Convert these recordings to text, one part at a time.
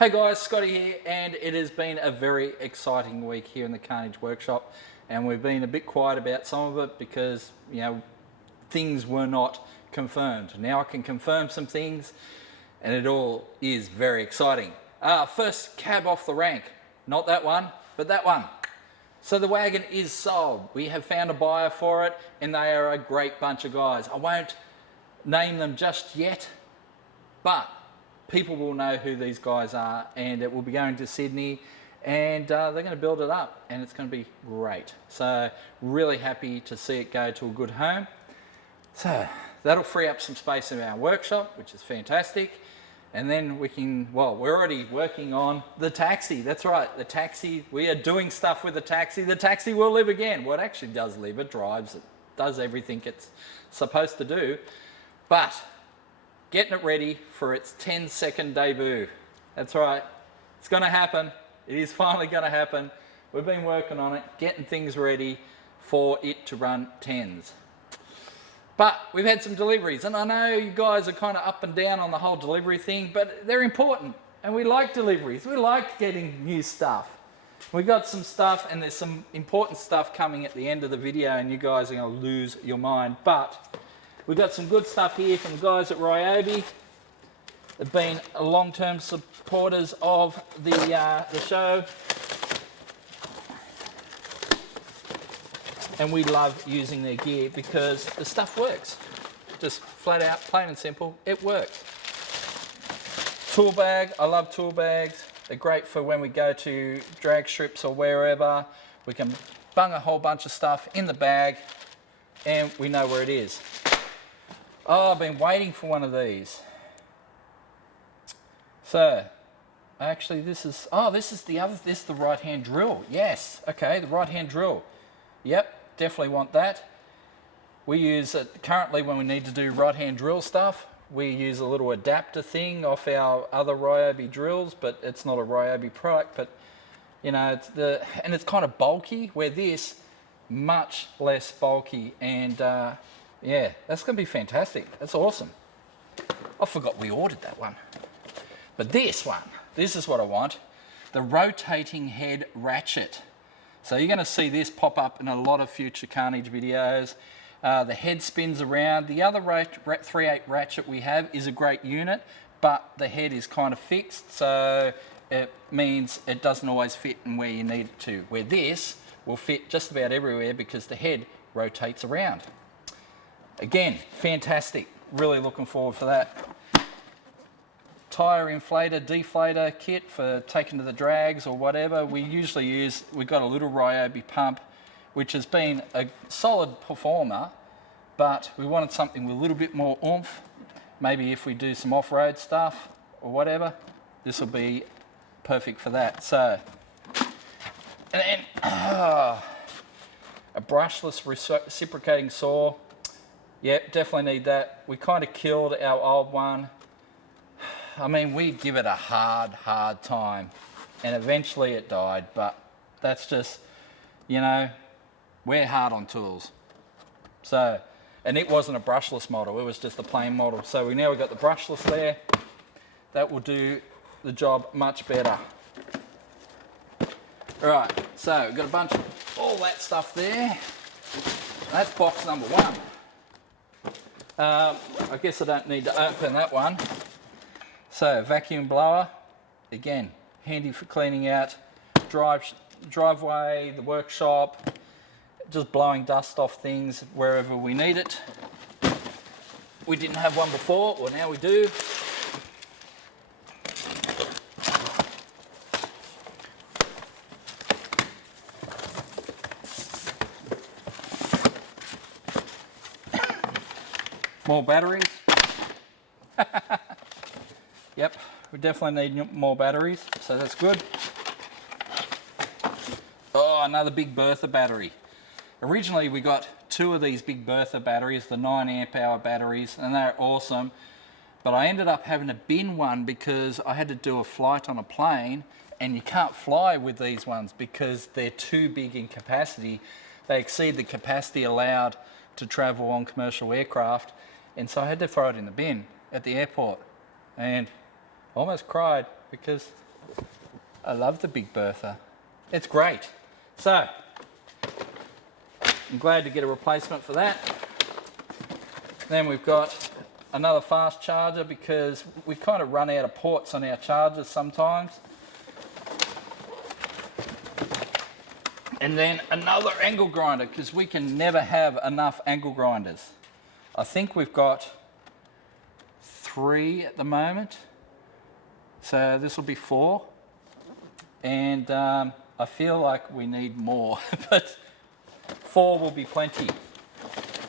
Hey guys, Scotty here, and it has been a very exciting week here in the Carnage Workshop, and we've been a bit quiet about some of it because, you know, things were not confirmed. Now I can confirm some things, and it all is very exciting. First cab off the rank, not that one, but that one. So the wagon is sold. We have found a buyer for it, and they are a great bunch of guys. I won't name them just yet, but people will know who these guys are, and it will be going to Sydney, and they're going to build it up, and it's going to be great. So really happy to see it go to a good home. So that'll free up some space in our workshop, which is fantastic. And then we can, well, we're already working on the taxi. That's right, the taxi. We are doing stuff with the taxi. The taxi will live again. Well, it actually does live. It drives. It does everything it's supposed to do. But getting it ready for its 10-second debut. That's right. It's going to happen. It is finally going to happen. We've been working on it, getting things ready for it to run 10s. But we've had some deliveries, and I know you guys are kind of up and down on the whole delivery thing, but they're important, and we like deliveries. We like getting new stuff. We got some stuff, and there's some important stuff coming at the end of the video, and you guys are going to lose your mind. But we've got some good stuff here from the guys at Ryobi. They've been long-term supporters of the show. And we love using their gear because the stuff works. Just flat out, plain and simple, it works. Tool bag, I love tool bags. They're great for when we go to drag strips or wherever. We can bung a whole bunch of stuff in the bag and we know where it is. Oh, I've been waiting for one of these. So, actually this is the right-hand drill. Yes, okay, the right-hand drill. Yep. Definitely want that. We use it currently when we need to do right-hand drill stuff. We use a little adapter thing off our other Ryobi drills, but it's not a Ryobi product. But you know, it's kind of bulky. Where this much less bulky, and yeah, that's going to be fantastic. That's awesome. I forgot we ordered that one, but this is what I want: the rotating head Ratchet. So you're going to see this pop up in a lot of future Carnage videos. The head spins around. The other 3/8 Ratchet we have is a great unit, but the head is kind of fixed, so it means it doesn't always fit in where you need it to. Where this will fit just about everywhere because the head rotates around. Again, fantastic. Really looking forward for that. Tire inflator, deflator kit for taking to the drags or whatever. We've got a little Ryobi pump, which has been a solid performer, but we wanted something with a little bit more oomph. Maybe if we do some off-road stuff or whatever, this will be perfect for that. So, and then a brushless reciprocating saw. Yep, definitely need that. We kind of killed our old one. I mean, we give it a hard time, and eventually it died, but that's just, you know, we're hard on tools. So, and it wasn't a brushless model, it was just a plain model. So we've got the brushless there. That will do the job much better. All right, so we've got a bunch of all that stuff there. That's box number one. I guess I don't need to open that one. So, vacuum blower, again, handy for cleaning out driveway, the workshop, just blowing dust off things wherever we need it. We didn't have one before, well now we do. More batteries. Yep, we definitely need more batteries, so that's good. Oh, another big Bertha battery. Originally we got two of these big Bertha batteries, the 9 amp-hour batteries, and they're awesome. But I ended up having to bin one because I had to do a flight on a plane, and you can't fly with these ones because they're too big in capacity. They exceed the capacity allowed to travel on commercial aircraft, and so I had to throw it in the bin at the airport. And almost cried because I love the big Bertha. It's great. So, I'm glad to get a replacement for that. Then we've got another fast charger because we kind of run out of ports on our chargers sometimes. And then another angle grinder because we can never have enough angle grinders. I think we've got 3 at the moment. So this will be 4. And I feel like we need more, but 4 will be plenty.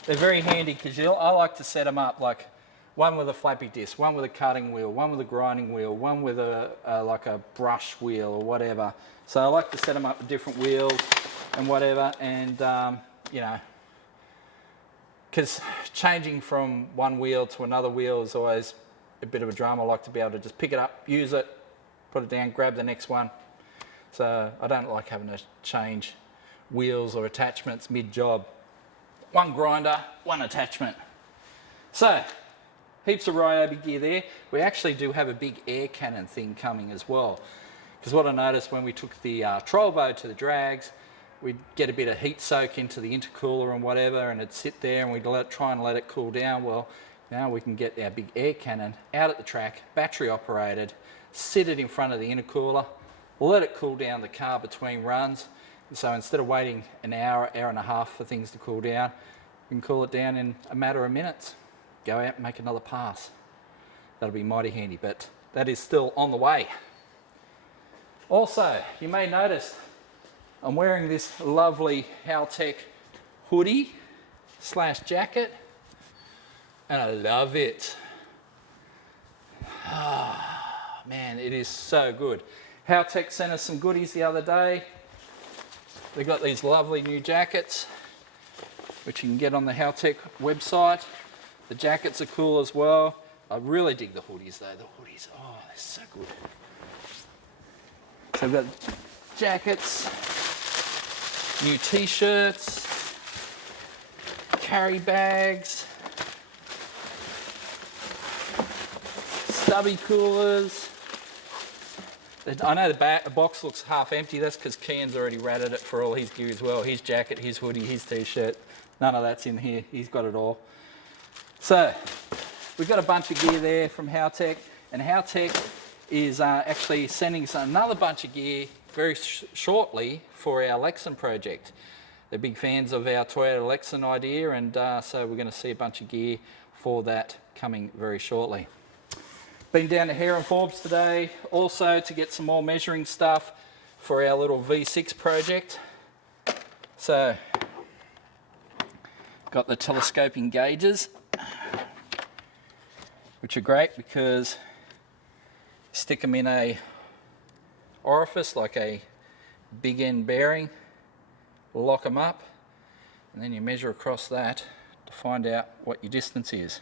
They're very handy because I like to set them up like one with a flappy disc, one with a cutting wheel, one with a grinding wheel, one with like a brush wheel or whatever. So I like to set them up with different wheels and whatever, and you know, because changing from one wheel to another wheel is always a bit of a drama. I like to be able to just pick it up, use it, put it down, grab the next one. So I don't like having to change wheels or attachments mid-job. One grinder, one attachment. So, heaps of Ryobi gear there. We actually do have a big air cannon thing coming as well. Because what I noticed when we took the troll bow to the drags, we'd get a bit of heat soak into the intercooler and whatever, and it'd sit there and we'd try and let it cool down. Well, now we can get our big air cannon out at the track, battery operated, sit it in front of the intercooler, let it cool down the car between runs. So instead of waiting an hour, hour and a half for things to cool down, we can cool it down in a matter of minutes. Go out and make another pass. That'll be mighty handy, but that is still on the way. Also, you may notice I'm wearing this lovely Haltech hoodie / jacket, and I love it. Ah, man, it is so good. Haltech sent us some goodies the other day. They've got these lovely new jackets, which you can get on the Haltech website. The jackets are cool as well. I really dig the hoodies though. The hoodies, oh, they're so good. So we've got jackets, new t-shirts, carry bags, stubby coolers. I know the box looks half empty. That's because Kian's already ratted it for all his gear as well. His jacket, his hoodie, his t-shirt. None of that's in here. He's got it all. So we've got a bunch of gear there from Haltech, and Haltech is actually sending us another bunch of gear very shortly for our Lexan project. They're big fans of our Toyota Lexan idea, and so we're going to see a bunch of gear for that coming very shortly. Been down to Hare and Forbes today also to get some more measuring stuff for our little V6 project. So, got the telescoping gauges, which are great because you stick them in a orifice like a big end bearing, lock them up, and then you measure across that to find out what your distance is.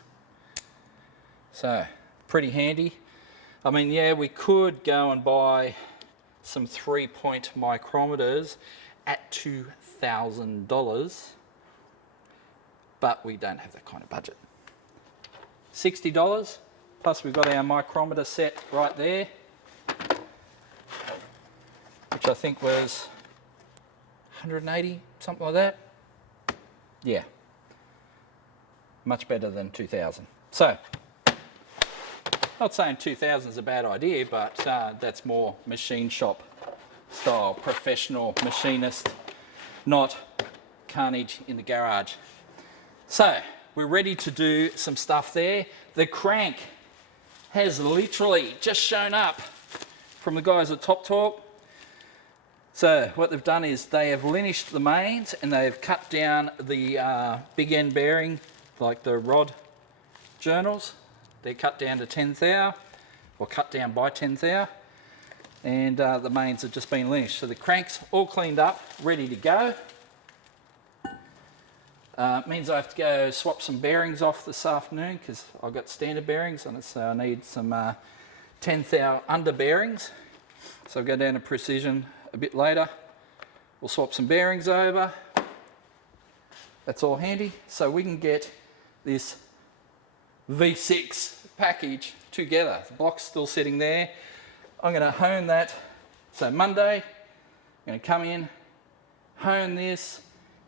So, pretty handy. I mean, yeah, we could go and buy some 3-point micrometers at $2,000, but we don't have that kind of budget. $60, plus we've got our micrometer set right there, which I think was 180, something like that. Yeah, much better than 2,000. So, not saying 2,000 is a bad idea, but that's more machine shop style, professional machinist, not carnage in the garage. So, we're ready to do some stuff there. The crank has literally just shown up from the guys at Top Talk. So, what they've done is they have linished the mains and they've cut down the big end bearing, like the rod journals. They're cut down to 10 thou, or cut down by 10 thou, and the mains have just been linished. So the crank's all cleaned up, ready to go. Means I have to go swap some bearings off this afternoon because I've got standard bearings and so I need some 10 thou under bearings. So I'll go down to Precision a bit later. We'll swap some bearings over. That's all handy. So we can get this V6 package together. The block's still sitting there. I'm going to hone that. So Monday, I'm going to come in, hone this,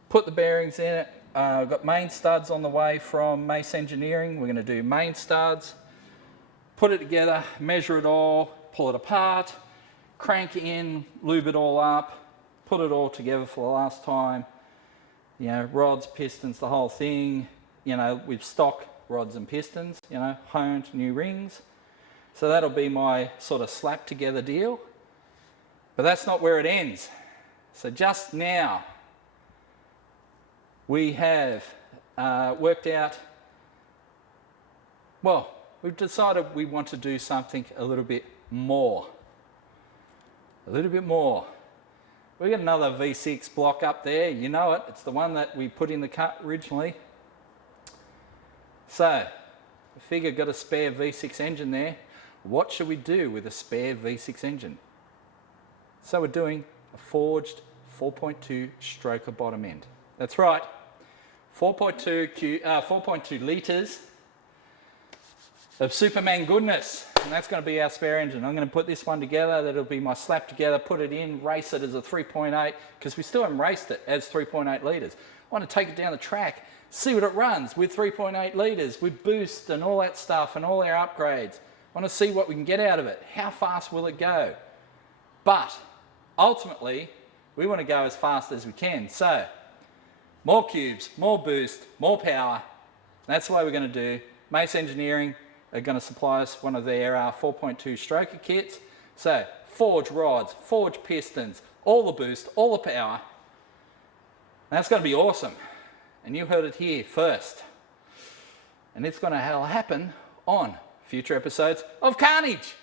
put the bearings in it. I've got main studs on the way from Mace Engineering. We're going to do main studs, put it together, measure it all, pull it apart, crank it in, lube it all up, put it all together for the last time. You know, rods, pistons, the whole thing, you know, with stock rods and pistons, you know, honed new rings. So that'll be my sort of slap together deal. But that's not where it ends. So just now, we have worked out, well, we've decided we want to do something a little bit more. A little bit more. We've got another V6 block up there, you know it, it's the one that we put in the cut originally. So, I figure got a spare V6 engine there. What should we do with a spare V6 engine? So we're doing a forged 4.2 stroker bottom end. That's right, 4.2 litres of Supermang goodness. And that's going to be our spare engine. I'm going to put this one together, that'll be my slap together, put it in, race it as a 3.8, because we still haven't raced it as 3.8 litres. I want to take it down the track, see what it runs with 3.8 litres, with boost and all that stuff and all our upgrades. I want to see what we can get out of it. How fast will it go? But ultimately, we want to go as fast as we can. So, more cubes, more boost, more power. That's the way we're going to do. Mace Engineering are going to supply us one of their 4.2 stroker kits. So, forge rods, forge pistons, all the boost, all the power. And that's going to be awesome. And you heard it here first. And it's going to happen on future episodes of Carnage.